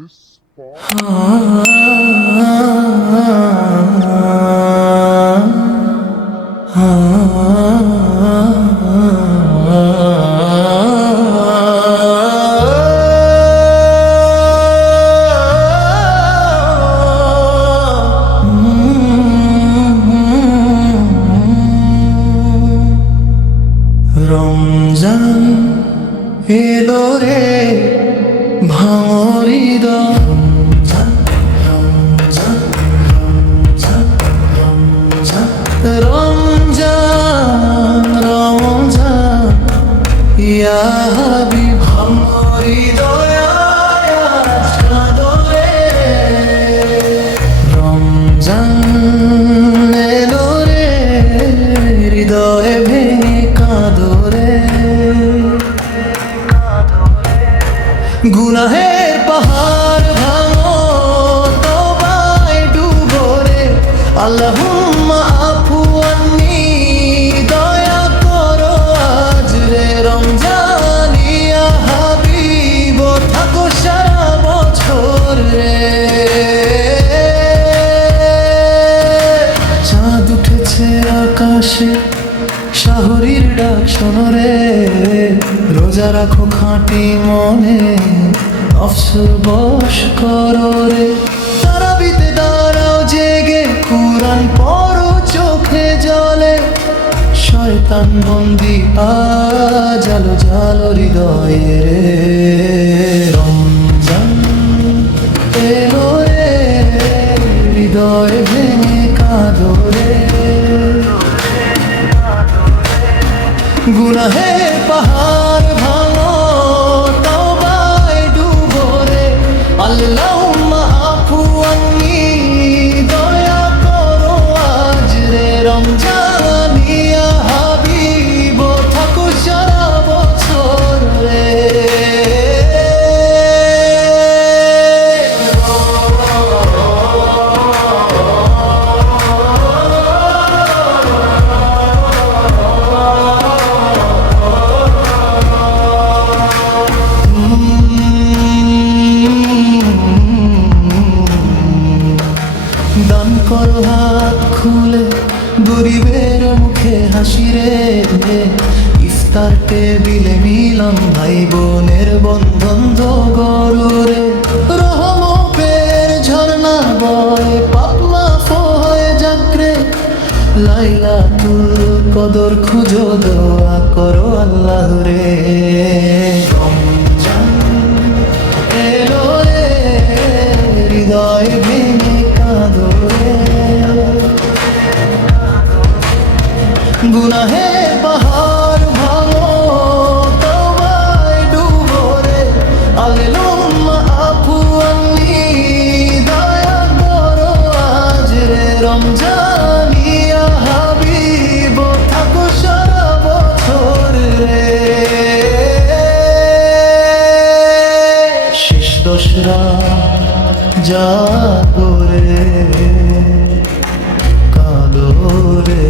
this. Ramzan এলো রে ভাঙরিদ রমজান রমজান ইয়া হাবিব। ভাঙরিদ গুনাহের পাহাড় ভাঙো, তবায় ডুবো রে। আল্লাহুম্মা আফু দয়া করো আজ রে রমজান সারা বছর চাঁদ উঠেছে আকাশে, শহরের ডাক শোনো রে। রোজা রাখো খাঁটি মনে। অফসর বস করো রে। তারাবিতে দাঁড়াও জেগে, কোরআন পড়ো চোখে জলে। শয়তান বন্দি আলো জালো হৃদয়ে রে। রমজান এলো রে, হৃদয় ভেঙে কাঁদো রে। গুনাহের পাহাড় গরিবের মুখে হাসি রে। ইফতার টেবিলে মিলন ভাই বোনের বন্ধন গরুরে জাগরে। লাইলা তুল কদর খুঁজো দোয়া করো আল্লাহ রে। গুনাহে পাহাড় ভাঙো তবায় ডুবো রে। আল্লাহুম্মা আফু আন্নি, দয়া করো আজ রে রমজান হাবিব, থাকো সারা বছর রে। শেষ দশরা জাগরে কালো রে।